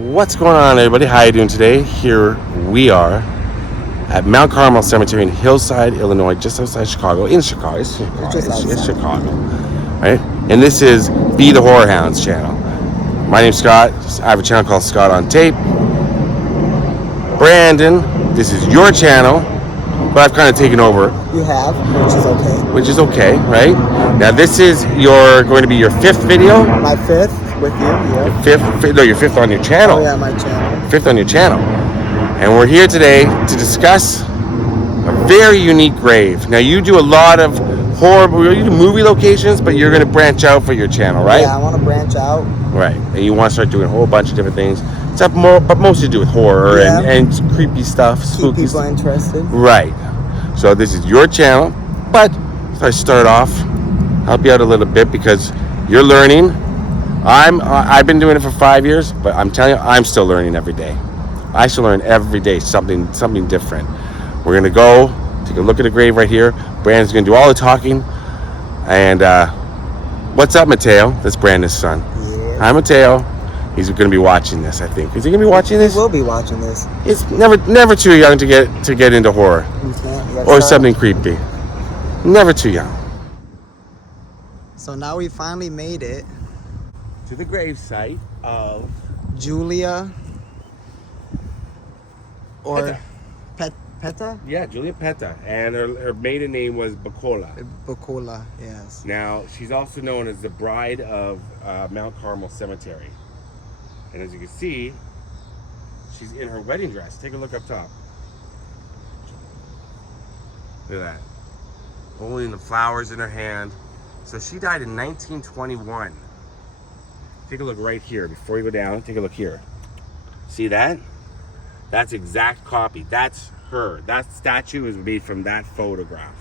What's going on, everybody? How you doing today? Here we are at Mount Carmel Cemetery in Hillside, Illinois, just outside Chicago. It's Chicago, right? And this is BTheHorrorHound's channel. My name's Scott. I have a channel called Scott on Tape. Brandon, this is your channel, but I've kind of taken over. You have, which is okay. Which is okay, right? Now this is going to be your fifth video. My fifth with you, yeah. Your fifth on your channel. Oh yeah, my channel. Fifth on your channel. And we're here today to discuss a very unique grave. Now you do a lot of horror, you do movie locations, but you're going to branch out for your channel, right? Yeah, I want to branch out. Right, and you want to start doing a whole bunch of different things. Except but mostly to do with horror and creepy stuff, spooky Keep people interested. Right. So this is your channel, but if I start off, help you out a little bit because you're learning. I've been doing it for 5 years, but I'm telling you, I'm still learning every day. I still learn every day something different. We're gonna go take a look at the grave right here. Brandon's gonna do all the talking. And what's up, Mateo? That's Brandon's son. Yeah. Hi, Mateo. He's gonna be watching this, I think. Is he gonna be watching this? He will be watching this. He's never too young to get into horror or something creepy. Never too young. So now we finally made it To the grave site of Julia or Petta? Yeah, Julia Petta, and her maiden name was Buccola. Buccola, yes. Now she's also known as the bride of Mount Carmel Cemetery, and as you can see, she's in her wedding dress. Take a look up top. Look at that, holding the flowers in her hand. So she died in 1921. Take a look right here. Before you go down, take a look here. See that? That's exact copy. That's her. That statue is made from that photograph.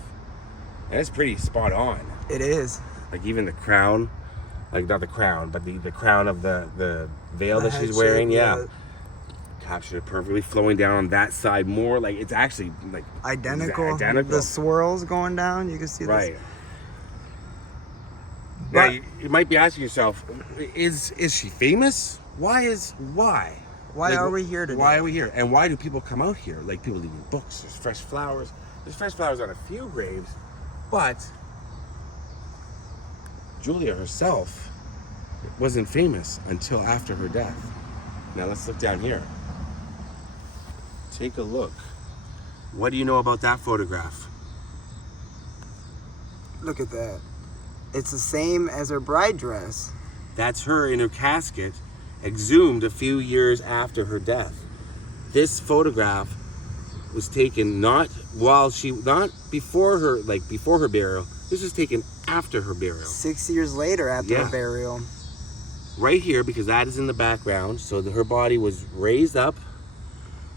And it's pretty spot on. It is. Like even the crown, like not the crown, but the crown of the veil that she's wearing, yeah. Captured it perfectly, flowing down on that side more. Like it's actually like identical. Identical. The swirls going down, you can see right. This. Now you might be asking yourself, is she famous? Why are we here today? Why are we here? And why do people come out here? Like people leaving books, there's fresh flowers. There's fresh flowers on a few graves, but Julia herself wasn't famous until after her death. Now let's look down here. Take a look. What do you know about that photograph? Look at that. It's the same as her bride dress. That's her in her casket, exhumed a few years after her death. This photograph was taken not before her burial. This was taken after her burial. 6 years later after her burial. Right here, because that is in the background. So her body was raised up.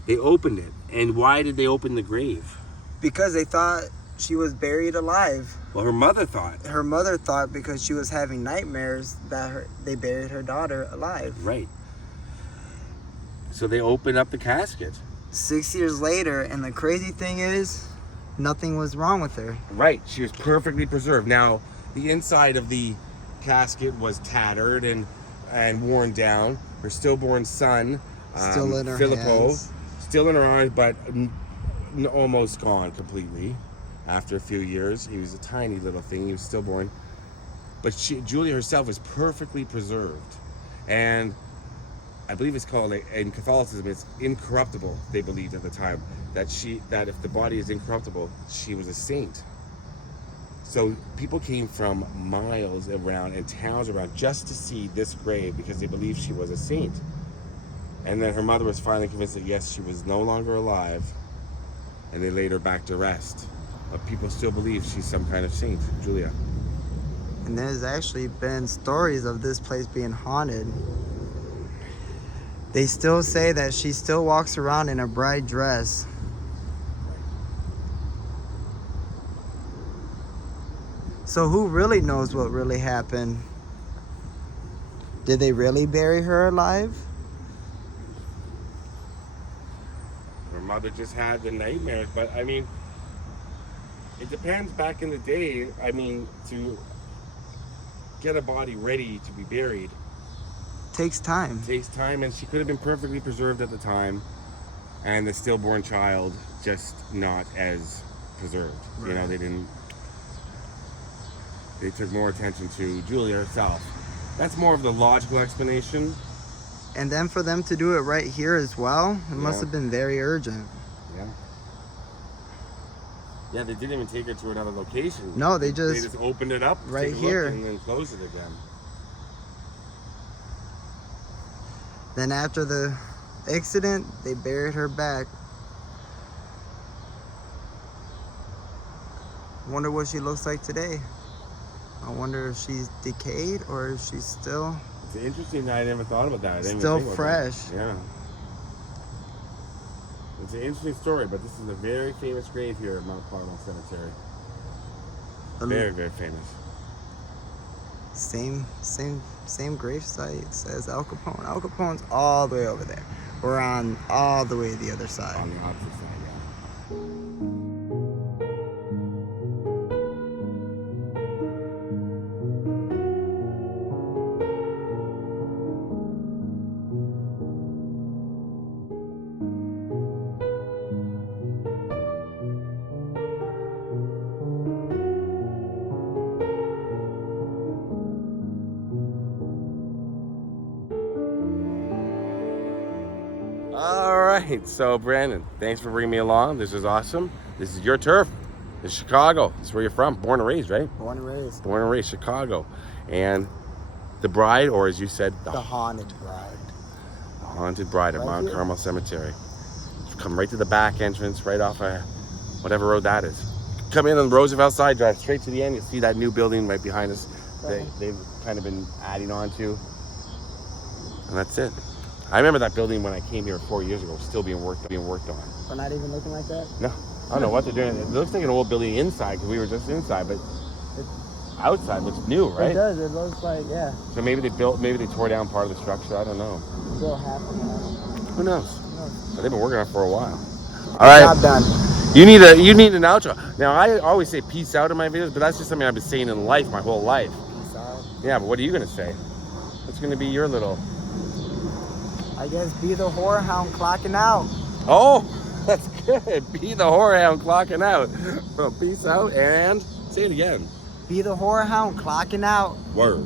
They opened it. And why did they open the grave? Because they thought she was buried alive. Well, her mother thought. Her mother thought because she was having nightmares that they buried her daughter alive. Right. So they opened up the casket. 6 years later, and the crazy thing is, nothing was wrong with her. Right. She was perfectly preserved. Now, the inside of the casket was tattered and worn down. Her stillborn son, still in her Filippo, hands. Still in her arms, but almost gone completely. After a few years, he was a tiny little thing. He was stillborn, but Julia herself was perfectly preserved, and I believe it's called in Catholicism, it's incorruptible. They believed at the time that if the body is incorruptible, she was a saint. So people came from miles around and towns around just to see this grave because they believed she was a saint. And then her mother was finally convinced that yes, she was no longer alive, and they laid her back to rest. But people still believe she's some kind of saint, Julia. And there's actually been stories of this place being haunted. They still say that she still walks around in a bride dress. So who really knows what really happened? Did they really bury her alive? Her mother just had the nightmares, but I mean, it depends. Back in the day, I mean, to get a body ready to be buried, takes time. It takes time, and she could have been perfectly preserved at the time, and the stillborn child just not as preserved. Right. You know, they took more attention to Julia herself. That's more of the logical explanation. And then for them to do it right here as well, it must have been very urgent. Yeah. Yeah, they didn't even take her to another location. No, they They just just opened it up right take a look, here. and then closed it again. Then after the accident, they buried her back. Wonder what she looks like today. I wonder if she's decayed or if she's still It's interesting that I never thought about that. I didn't still even think about fresh. that. Yeah. It's an interesting story, but this is a very famous grave here at Mount Carmel Cemetery. Very, very famous. Same grave site as Al Capone. Al Capone's all the way over there. We're on all the way to the other side. On the opposite side, yeah. All right, so Brandon, thanks for bringing me along. This is awesome. This is your turf. This is Chicago. This is where you're from. Born and raised, right? Born and raised. Born and raised, Chicago. And the bride, or as you said, The haunted bride. the haunted bride of Right Mount here. Carmel Cemetery. Come right to the back entrance, right off of whatever road that is. Come in on the Roosevelt side, drive straight to the end. You'll see that new building right behind us. They've kind of been adding on to. And that's it. I remember that building when I came here 4 years ago, still being worked on. We're not even looking like that? No, I don't know what they're doing. It looks like an old building inside because we were just inside, but outside looks new, right? It does. It looks like, yeah. So maybe they tore down part of the structure. I don't know. Still half of that. Who knows? But they've been working on it for a while. All right. Job done. You need an outro. Now I always say peace out in my videos, but that's just something I've been saying in life my whole life. Peace out. Yeah, but what are you gonna say? What's gonna be your little? I guess be the horror hound clocking out. Oh, that's good. Be the horror hound clocking out. Well, peace out and say it again. Be the horror hound clocking out. Word.